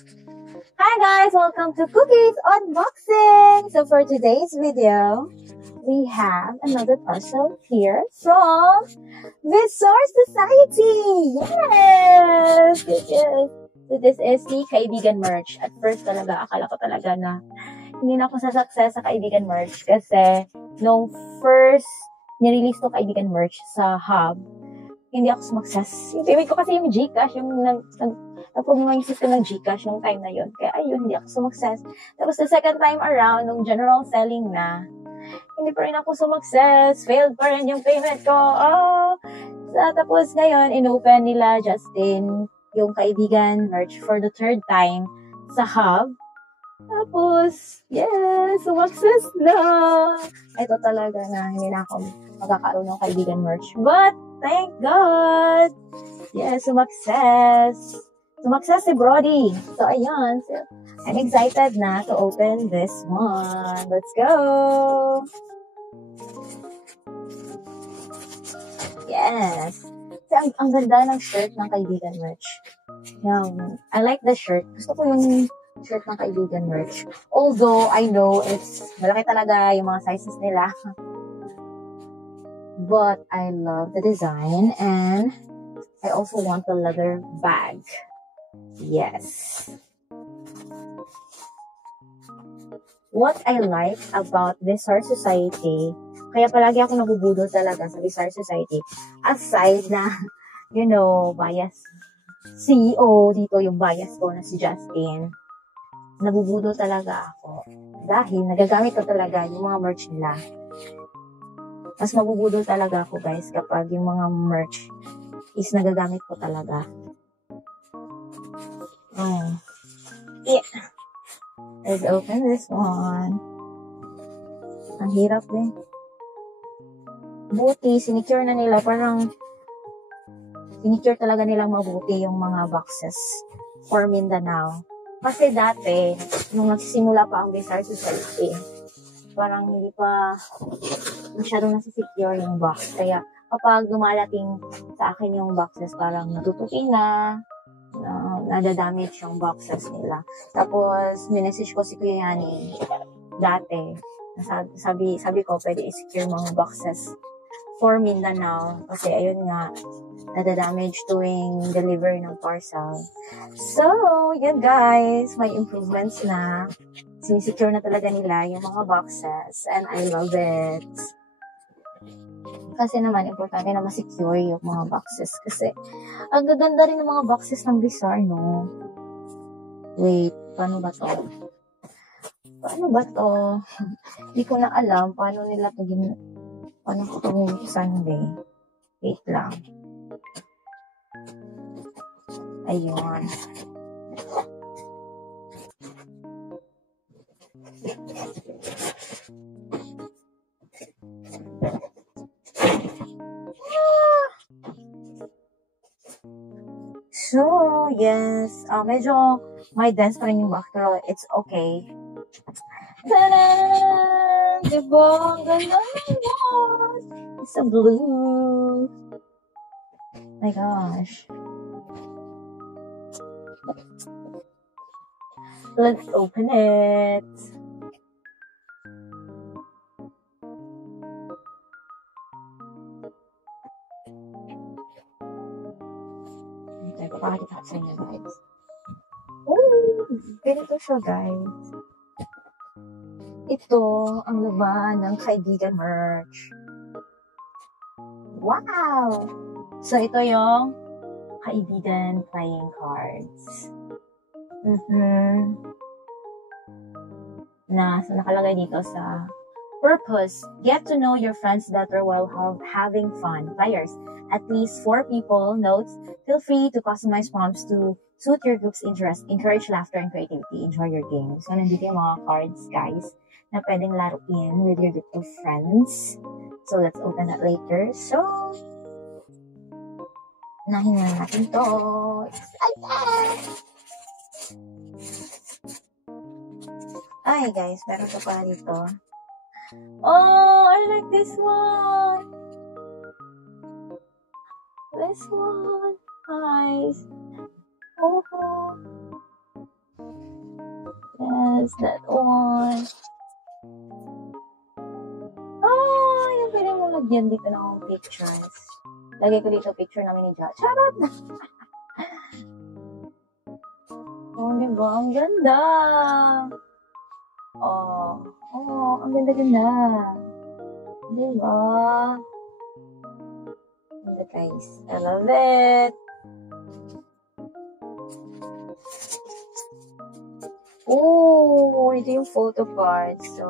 Hi guys! Welcome to Cookies Unboxing! So for today's video, we have another parcel here from Visor Society! Yes! So this is the Kaibigan merch. At first talaga, akala ko talaga na hindi na ako sa-success sa Kaibigan merch kasi nung first nirelease to Kaibigan merch sa Hub, hindi ako sumakses. Yung payment ko kasi yung Gcash, yung nag-problema yung system ng Gcash nung time na yun. Kaya ayun, hindi ako sumakses. Tapos the second time around, nung general selling na, hindi pa rin ako sumakses. Failed pa rin yung payment ko. Tapos ngayon, inopen nila Justin yung Kaibigan merch for the third time sa Hub. Tapos, yes, sumakses na. Ito talaga na hindi na ako magkakaroon ng Kaibigan merch. But, thank God! Yes, sumakses. Sumakses si Brody. So, ayan. So, I'm excited na to open this one. Let's go! Yes. So, ang ganda ng shirt ng Kaibigan merch. I like the shirt. Gusto ko yung shirt ng Kaibigan merch. Although, I know it's malaki talaga yung mga sizes nila. But I love the design and I also want the leather bag. Yes. What I like about Visor Society, kaya palagi ako nabubudol talaga sa Visor Society, aside na, bias CEO dito, yung bias ko na si Justin, nabubudol talaga ako. Dahil nagagamit ko talaga yung mga merch nila. Mas mabubudol talaga ako, guys, kapag yung mga merch is nagagamit ko talaga. Yeah. Let's open this one. Ang hirap din. Buti, sinicure na nila. Parang sinicure talaga nilang mabuti yung mga boxes for Mindanao. Kasi dati, nung nagsisimula pa ang Visor Society, parang hindi pa masyadong nasi-secure yung box. Kaya kapag dumalating sa akin yung boxes, parang natutupi na, nadadamage yung boxes nila. Tapos, minessage ko si Kuya Yani dati. Sabi ko, pwede i-secure mga boxes for Mindanao. Kasi ayun nga, nadadamage tuwing delivery ng parcel. So, yun guys, may improvements na. Sinisecure na talaga nila yung mga boxes. And I love it. Kasi naman, importante na ma-secure yung mga boxes. Kasi, ang gaganda rin ng mga boxes ng Visor, no? Wait, paano ba to? Hindi ko na alam paano nila ito paano ko ito Sunday. Wait lang. Ayun. So, yes. Medyo may dense pa rin yung box, pero it's okay. Ta-da! Diba? Ang ganda ng box! It's a blue. My gosh. Let's open it. Pakakita ko sa inyo, guys. Ganito siya, guys. Ito ang laman ng Kaibigan merch. Wow! So, ito yung Kaibigan playing cards. Nakalagay dito sa purpose. Get to know your friends better while having fun. Players. At least 4 people. Notes. Feel free to customize prompts to suit your group's interest. Encourage laughter and creativity. Enjoy your game. So, nandito yung mga cards, guys, na pwedeng laruin with your group of friends. So, let's open that later. So, nahinga natin to. Excited! Ay, guys, meron pa pala dito. Oh, I like this one! This one, guys. Oh, Yes, that one. Oh, yung pwede mo lagyan dito ng akong pictures. Lagay ko dito picture namin ni Ja. Charot! Oh, diba? Ang ganda! Oh, ang ganda-ganda. Diba? Ganda, guys. I love it! Oh, ito yung photo card. So,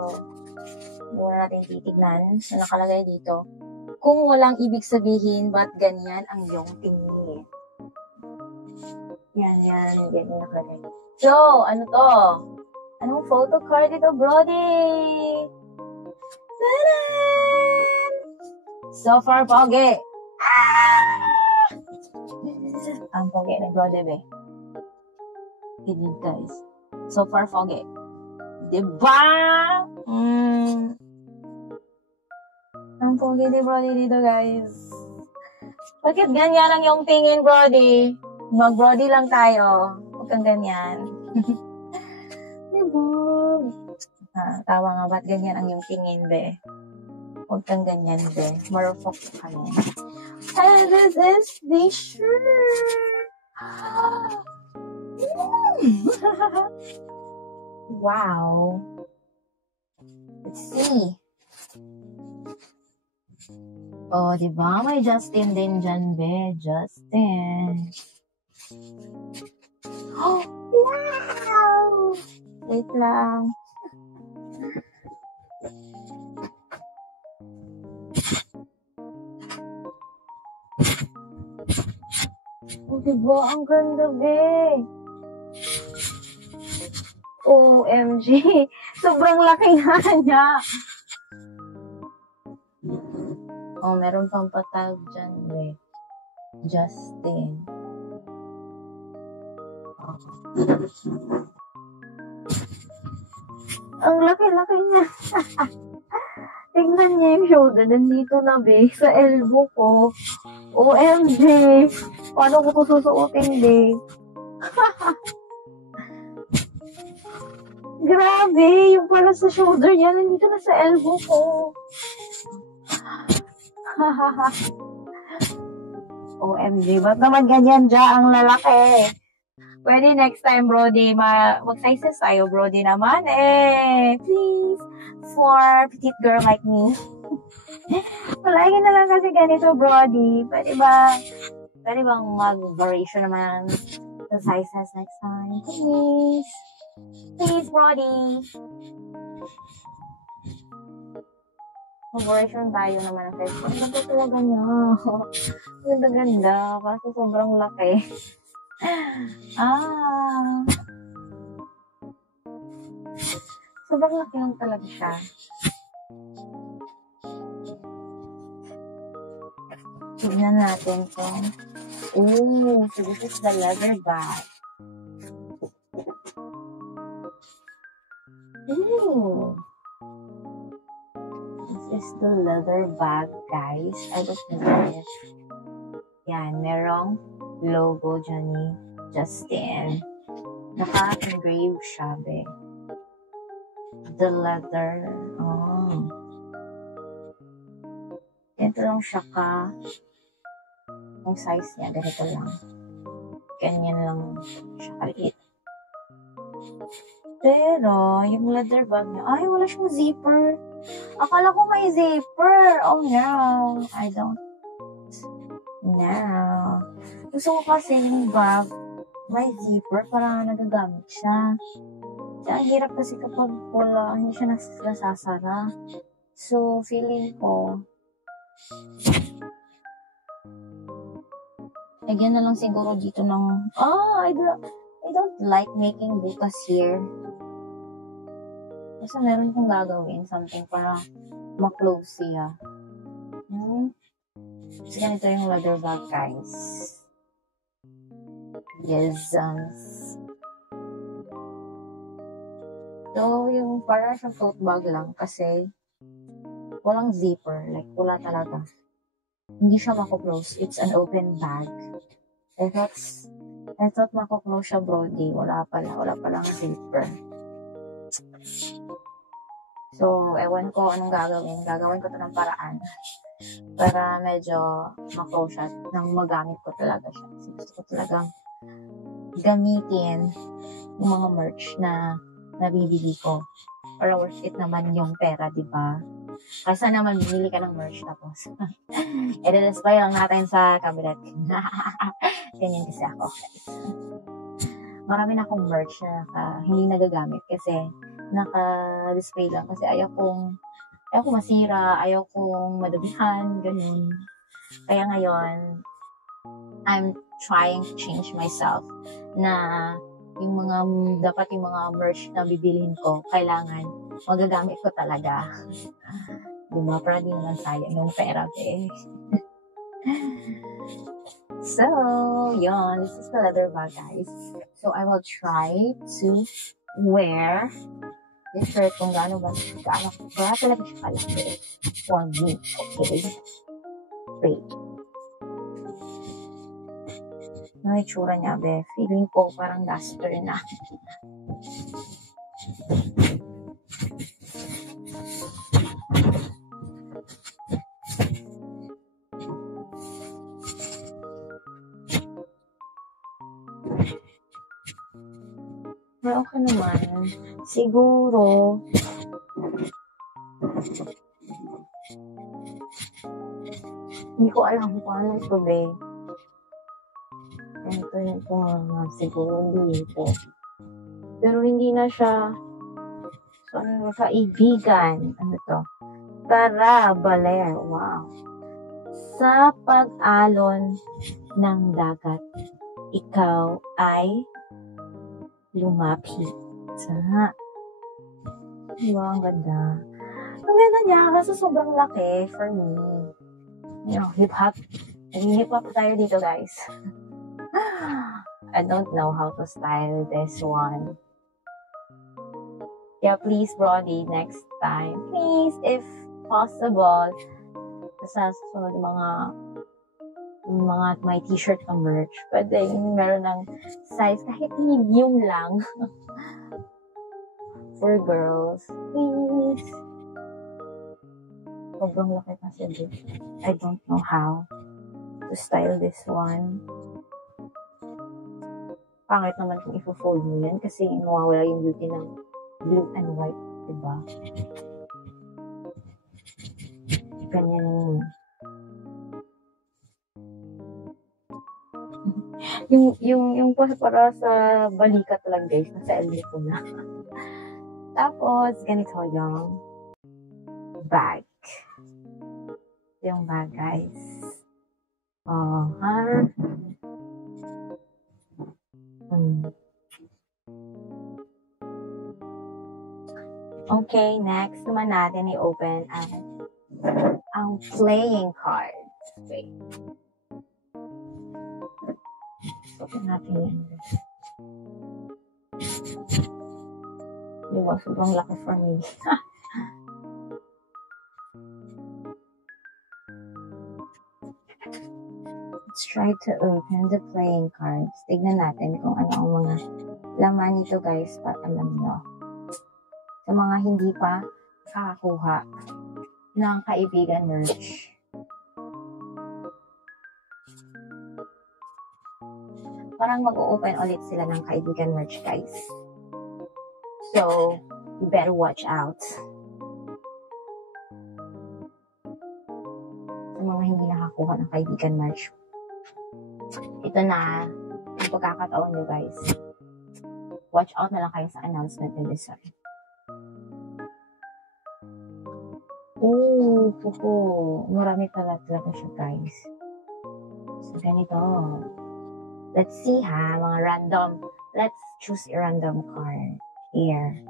muna natin titignan na nakalagay dito. Kung walang ibig sabihin, ba't ganyan ang iyong tingin? Yan yung nakalagay. So, ano to? Anong photo card ito, Brody? Taran! So far, pogi. Ang pogi ni Brody, be. Hindi, guys. So far, foggy. Diba? Ang pogi ni Brody dito, guys. Bakit ganyan ang iyong tingin, Brody? Mag-Brody lang tayo. Huwag kang ganyan. Diba? Tawa nga, ba't ganyan ang iyong tingin, be? Huwag kang ganyan, be. Marupok ka rin. And this is the shirt. Wow. Let's see. Oh, diba? May Justin din dyan, be. Justin. Oh, wow! Wait lang. Oh, diba? Ang ganda, be. OMG. Sobrang laki nga niya. Oh, meron pang patag dyan, be. Justin. Ang laki-laki niya. Tingnan niya yung shoulder. Nandito na, be. Sa elbow ko. OMG. Paano ko ito susuotin, be? Grabe. Yung pala sa shoulder niya. Nandito na sa elbow ko. OMG. Ba't naman ganyan dyan ang lalaki? Pwede next time, Brody, mag-sizes tayo, Brody naman. Please. For petite girl like me. Palagi na lang kasi ganito, Brody. Pwede bang mag-variation naman sa sizes next time? Please. Please, Brody. Mag-variation tayo naman ng size. Ang ganda talaga niya. Ganda-ganda. Kaso sobrang laki. Sobrang laki lang talaga siya. Tignan natin kung so this is the leather bag. This is the leather bag, guys. I don't know it. Yan, merong logo dyan ni Justin. Naka-engrave siya, be. The leather. Ganito lang siya ka. Yung size niya, ganito lang. Ganyan lang siya kaliit. Pero, yung leather bag niya, wala siyang zipper. Akala ko may zipper. Oh, no. I don't know. Gusto ko kasi yung bag, may zipper para nagagamit siya. Ang hirap kasi kapag wala, hindi siya nasasara. So, feeling ko, lagyan na lang siguro dito ng, I don't like making butas here. Kasi meron kong gagawin something para ma-close siya. Kasi ganito yung leather bag, guys. Yes. So, yung para sa tote bag lang kasi walang zipper. Like, wala talaga. Hindi siya mako-close. It's an open bag. I thought mako-close siya, Brody. Wala palang zipper. So, ewan ko anong gagawin. Gagawin ko to ng paraan para medyo ma-flow siya nang magamit ko talaga siya. Kasi gusto ko talagang gamitin yung mga merch na nabibili ko. Para worth it naman yung pera, di ba? Kaysa naman bumili ka ng merch tapos i-display lang natin sa cabinet. Ganyan kasi ako. Marami na akong merch na hindi nagagamit kasi naka-display lang kasi ayaw kong masira, ayaw kong madumihan, ganun. Kaya ngayon, I'm trying to change myself na yung mga merch na bibilihin ko, kailangan magagamit ko talaga. Diba? Para di naman sayang yung pera, eh. So, yun. This is the leather bag, guys. So, I will try to wear this shirt kung gaano talaga siya kalaki for me. Okay? Wait. Ano yung itsura niya, be? Feeling ko parang duster na. Okay naman. Siguro, hindi ko alam kung ano ito, be. Ito nga, siguro dito. Pero hindi na siya, so, ano, kaibigan. Ano to? Tara, baler. Wow. Sa pag-alon ng dagat, ikaw ay lumapit. Diba, ang ganda. Ang ganda niya kasi sobrang laki for me. You know, hip-hop. Hip-hop tayo dito, guys. I don't know how to style this one. Yeah, please, Brody, next time. Please, if possible, sa susunod mga may t-shirt na merch. Pwede yung meron ng size, kahit medium lang. For girls. Please. Sobrang laki kasi this. I don't know how to style this one. Pangit naman kung i-fold mo yan kasi mawawala yung beauty ng blue and white. Diba? Ganyan yun. Yung para sa balikat lang, guys, nasa elbow ko na. Tapos, ganito yung bag. Yung bag, guys. Okay, next naman natin i-open ang playing cards. Wait. Open natin yan. Diba, sobrang laki for me. Let's try to open the playing cards. Tignan natin kung ano ang mga laman nito, guys, para alam nyo. Sa mga hindi pa kakakuha ng kaibigan merch. Parang mag-o-open ulit sila ng kaibigan merch, guys. So, you better watch out. Sa mga hindi nakakuha ng kaibigan merch. Ito na yung pagkakataon nyo, guys. Watch out na lang kayo sa announcement in this one. Marami talaga siya, guys. So, ganito. Let's see, mga random. Let's choose a random card here.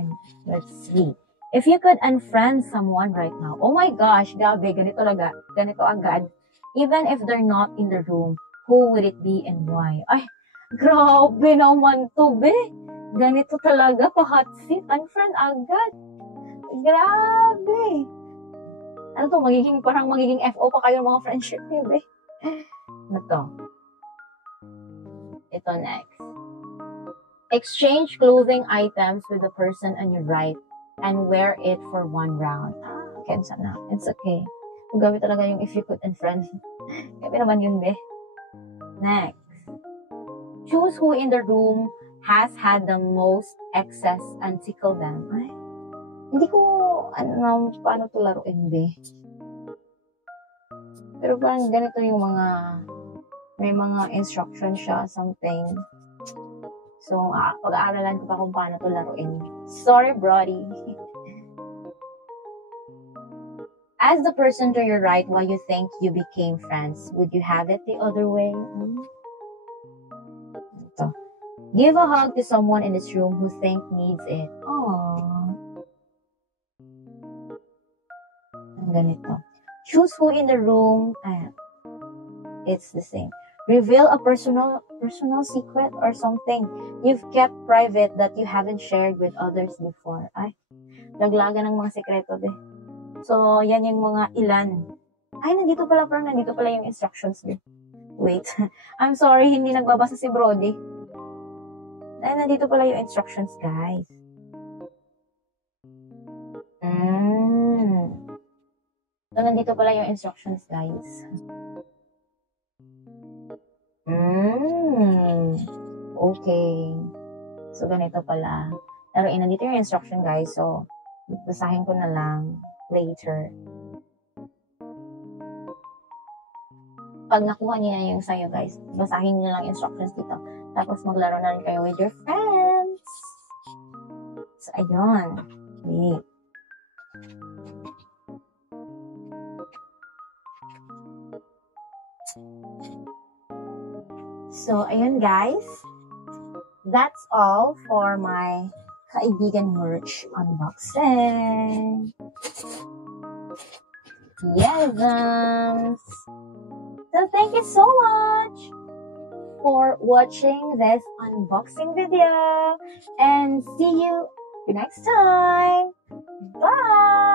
And let's see. If you could unfriend someone right now, oh my gosh, grabe, ganito agad. Even if they're not in the room, who would it be and why? Ay, grabe naman to, be. Ganito talaga, pa-hot seat, unfriend agad. Grabe. Ano to, parang magiging FO pa kayo mga friendship niyo, be. Ito next. Exchange clothing items with the person on your right and wear it for one round. Okay, sana. It's okay. Kung gawin talaga yung if you could and friend. Kaya naman yun, be. Next. Choose who in the room has had the most excess and tickle them. Ay, hindi ko, paano to laruin, be. Pero parang ganito yung may mga instructions siya, something. So, pag-aaralan ko pa kung paano to laruin. Sorry, Brody. As the person to your right, why you think you became friends? Would you have it the other way? Ito. Give a hug to someone in this room who think needs it. Aww. Ganito. Choose who in the room. It's the same. Reveal a personal secret or something you've kept private that you haven't shared with others before. Ay, laglagan ng mga sekreto, be. So, yan yung mga ilan. Ay, nandito pala yung instructions, be. Wait. I'm sorry, hindi nagbabasa si Brody. Ay, nandito pala yung instructions, guys. So, nandito pala yung instructions, guys. Okay. So, ganito pala. Pero nandito yung instruction, guys. So, basahin ko na lang later. Pag nakuha niyo na yung sayo, guys, basahin niyo lang instructions dito. Tapos, maglaro na rin kayo with your friends. So, ayun. Wait. So, ayun guys. That's all for my Kaibigan merch unboxing. Yes. So, thank you so much for watching this unboxing video. And see you next time. Bye!